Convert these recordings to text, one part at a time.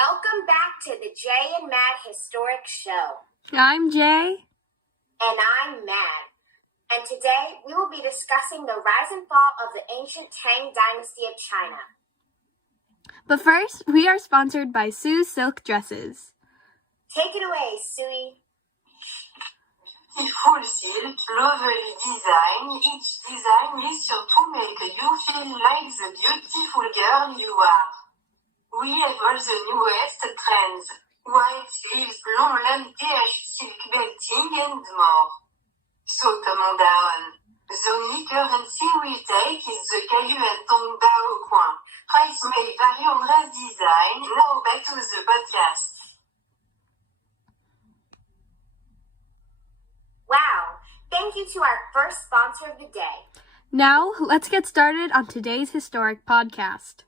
Welcome back to the Jay and Mad Historic Show. I'm Jay. And I'm Mad. And today we will be discussing the rise and fall of the ancient Tang Dynasty of China. But first, we are sponsored by Sue's Silk Dresses. Take it away, Sui. Beautiful lovely design. Each design is sure to make you feel like the beautiful girl you are. We have all the newest trends. White sleeves, long length silk belting and more. So come on down. The only currency we take is the caillou and Tang Dao coin. Price may vary on dress design. Now back to the podcast. Wow, thank you to our first sponsor of the day. Now, let's get started on today's historic podcast.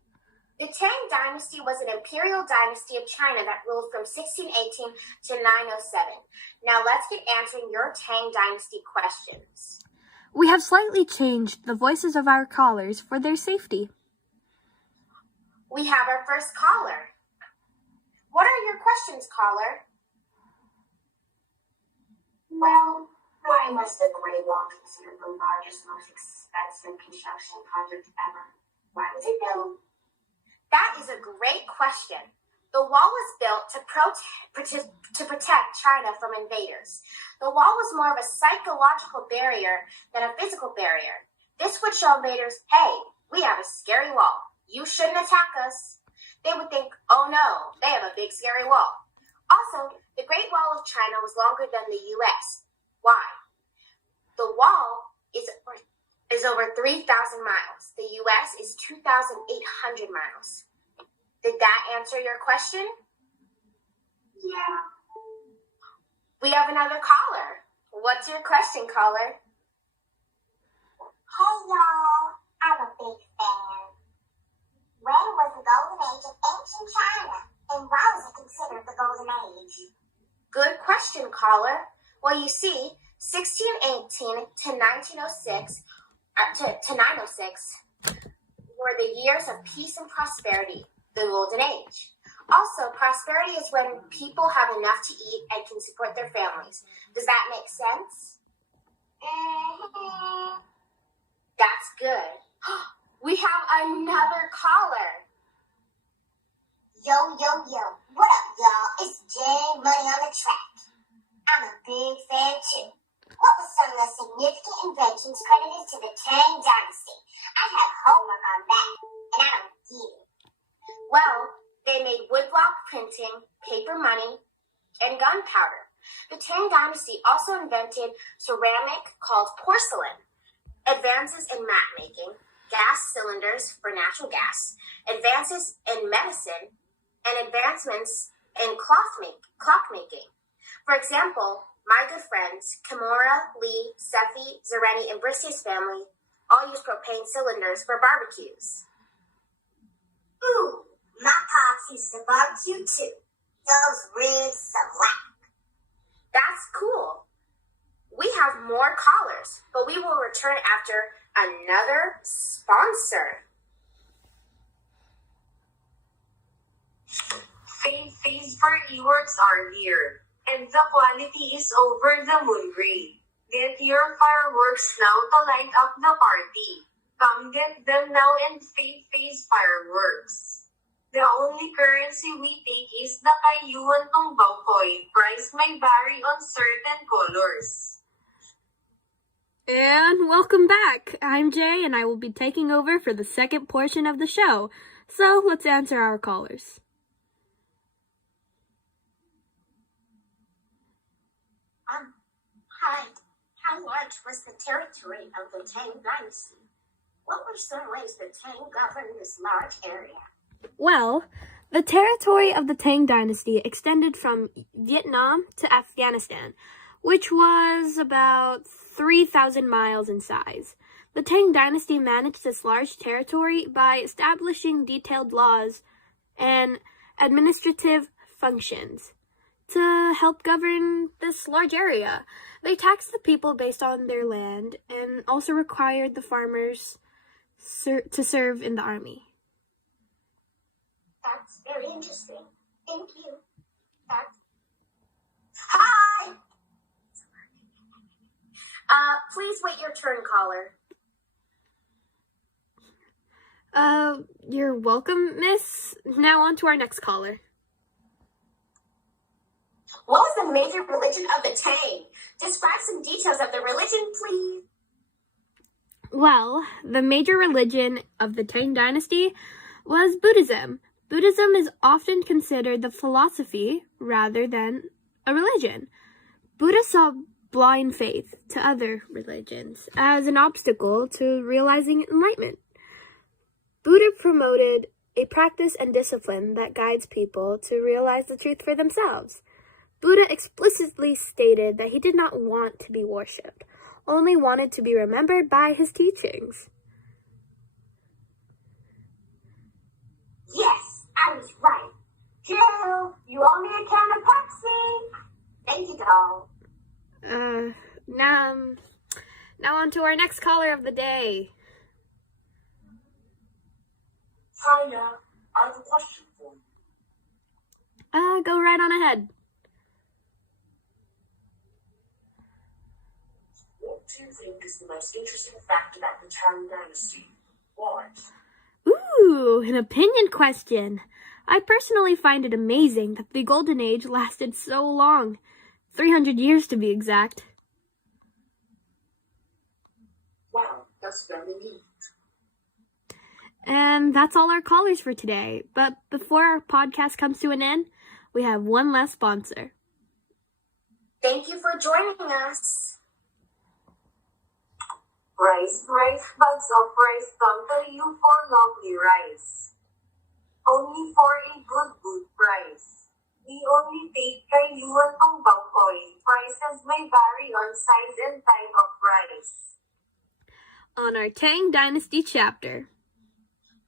The Tang Dynasty was an imperial dynasty of China that ruled from 1618 to 907. Now let's get answering your Tang Dynasty questions. We have slightly changed the voices of our callers for their safety. We have our first caller. What are your questions, caller? Well, why was the Great Wall considered the largest, most expensive construction project ever? Why was it built? That is a great question. The wall was built to protect China from invaders. The wall was more of a psychological barrier than a physical barrier. This would show invaders, hey, we have a scary wall. You shouldn't attack us. They would think, oh no, they have a big scary wall. Also, the Great Wall of China was longer than the U.S. Why? The wall is over 3,000 miles. The U.S. is 2,800 miles. Did that answer your question? Yeah. We have another caller. What's your question, caller? Hey y'all, I'm a big fan. When was the golden age of ancient China? And why was it considered the golden age? Good question, caller. Well, you see, 1618 to 1906 to 906 were the years of peace and prosperity, the golden age. Also, prosperity is when people have enough to eat and can support their families. Does that make sense? Mm-hmm. That's good. We have another caller. Yo, what up, y'all? It's Jay, Money on the Track. I'm a big fan, too. What was some of the significant inventions credited to the Tang Dynasty? I have homework on that, and I don't get it. Well, they made woodblock printing, paper money, and gunpowder. The Tang Dynasty also invented ceramic called porcelain, advances in mat making, gas cylinders for natural gas, advances in medicine, and advancements in clock making. For example, my good friends, Kimura, Lee, Sefi, Zareni, and Bristia's family all use propane cylinders for barbecues. Ooh, my pops used to barbecue too. Those ribs slap. That's cool. We have more callers, but we will return after another sponsor. Phase fireworks are here, and the quality is over the moon great. Get your fireworks now to light up the party. Come get them now and phase fireworks. The only currency we take is the caillou and Tang Dao coin. Price may vary on certain colors. And welcome back. I'm Jay, and I will be taking over for the second portion of the show. So let's answer our callers. Hi. How large was the territory of the Tang Dynasty? What were some ways the Tang governed this large area? Well, the territory of the Tang Dynasty extended from Vietnam to Afghanistan, which was about 3,000 miles in size. The Tang Dynasty managed this large territory by establishing detailed laws and administrative functions to help govern this large area. They taxed the people based on their land and also required the farmers to serve in the army. That's very interesting. Thank you. Hi! Please wait your turn, caller. You're welcome, miss. Now on to our next caller. What was the major religion of the Tang? Describe some details of the religion, please. Well, the major religion of the Tang Dynasty was Buddhism. Buddhism is often considered the philosophy rather than a religion. Buddha saw blind faith to other religions as an obstacle to realizing enlightenment. Buddha promoted a practice and discipline that guides people to realize the truth for themselves. Buddha explicitly stated that he did not want to be worshipped, only wanted to be remembered by his teachings. Yes, I was right. Jayelle, you owe me a can of Pepsi. Thank you, doll. Now on to our next caller of the day. Hiya, I have a question for you. Go right on ahead. What do you think is the most interesting fact about the Tang Dynasty? Why? Ooh, an opinion question. I personally find it amazing that the Golden Age lasted so long. 300 years to be exact. Wow, that's very neat. And that's all our callers for today. But before our podcast comes to an end, we have one last sponsor. Thank you for joining us. Rice bags of rice come to you for lovely rice. Only for a good price. We only take kailuan tong bangkoy. Prices may vary on size and type of rice. On our Tang Dynasty chapter.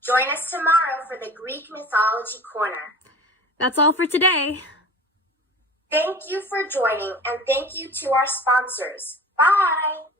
Join us tomorrow for the Greek Mythology Corner. That's all for today. Thank you for joining, and thank you to our sponsors. Bye!